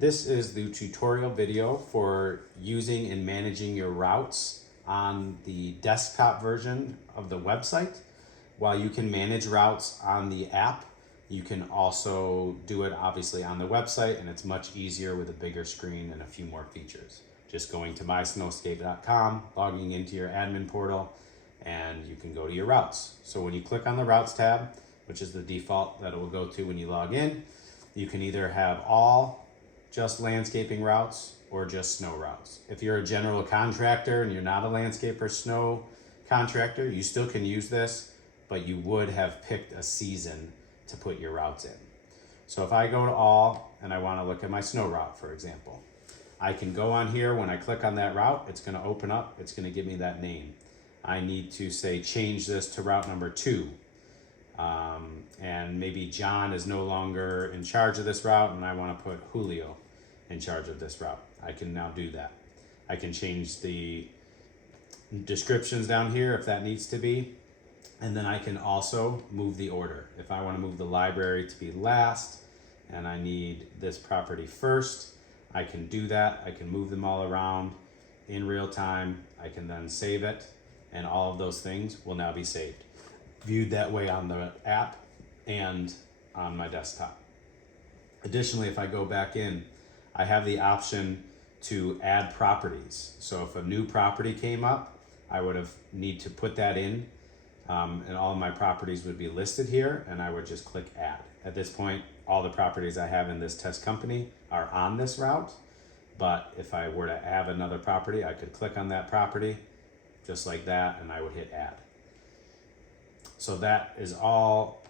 This is the tutorial video for using and managing your routes on the desktop version of the website. While you can manage routes on the app, you can also do it obviously on the website, and it's much easier with a bigger screen and a few more features. Just going to mysnowscape.com, logging into your admin portal, and you can go to your routes. So when you click on the routes tab, which is the default that it will go to when you log in, you can either have all just landscaping routes or just snow routes. If you're a general contractor and you're not a landscape or snow contractor, you still can use this, but you would have picked a season to put your routes in. So if I go to all and I want to look at my snow route, for example, I can go on here. When I click on that route, it's going to open up, it's going to give me that name. I need to say change this to route number 2. And maybe John is no longer in charge of this route and I want to put Julio in charge of this route. I can now do that. I can change the descriptions down here if that needs to be. And then I can also move the order. If I want to move the library to be last and I need this property first, I can do that. I can move them all around in real time. I can then save it, and all of those things will now be saved, viewed that way on the app and on my desktop. Additionally, if I go back in, I have the option to add properties. So if a new property came up, I would have need to put that in, and all of my properties would be listed here, and I would just click add. At this point, all the properties I have in this test company are on this route, but if I were to add another property, I could click on that property just like that, and I would hit add. So that is all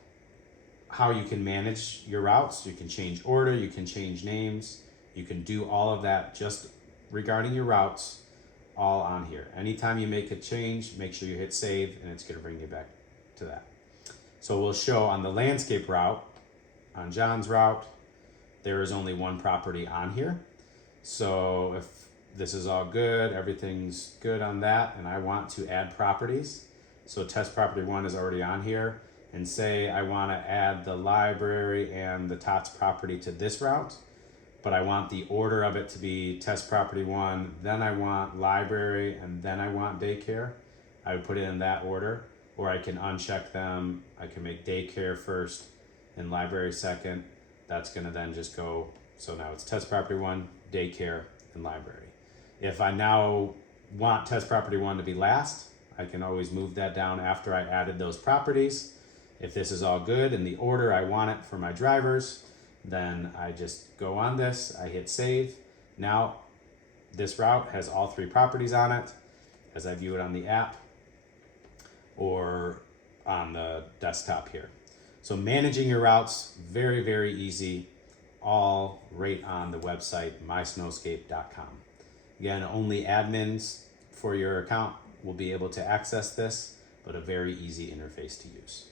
how you can manage your routes. You can change order, you can change names, you can do all of that just regarding your routes, all on here. Anytime you make a change, make sure you hit save, and it's going to bring you back to that. So we'll show on the landscape route, on John's route, there is only one property on here. So if this is all good, everything's good on that, and I want to add properties. So test property 1 is already on here, and say I want to add the library and the TOTS property to this route, but I want the order of it to be test property 1, then I want library, and then I want daycare. I would put it in that order, or I can uncheck them. I can make daycare first and library second. That's going to then just go, so now it's test property 1, daycare, and library. If I now want test property 1 to be last, I can always move that down after I added those properties. If this is all good in the order I want it for my drivers, then I just go on this, I hit save. Now this route has all 3 properties on it as I view it on the app or on the desktop here. So managing your routes, very, very easy, all right on the website, mysnowscape.com. Again, only admins for your account will be able to access this, but a very easy interface to use.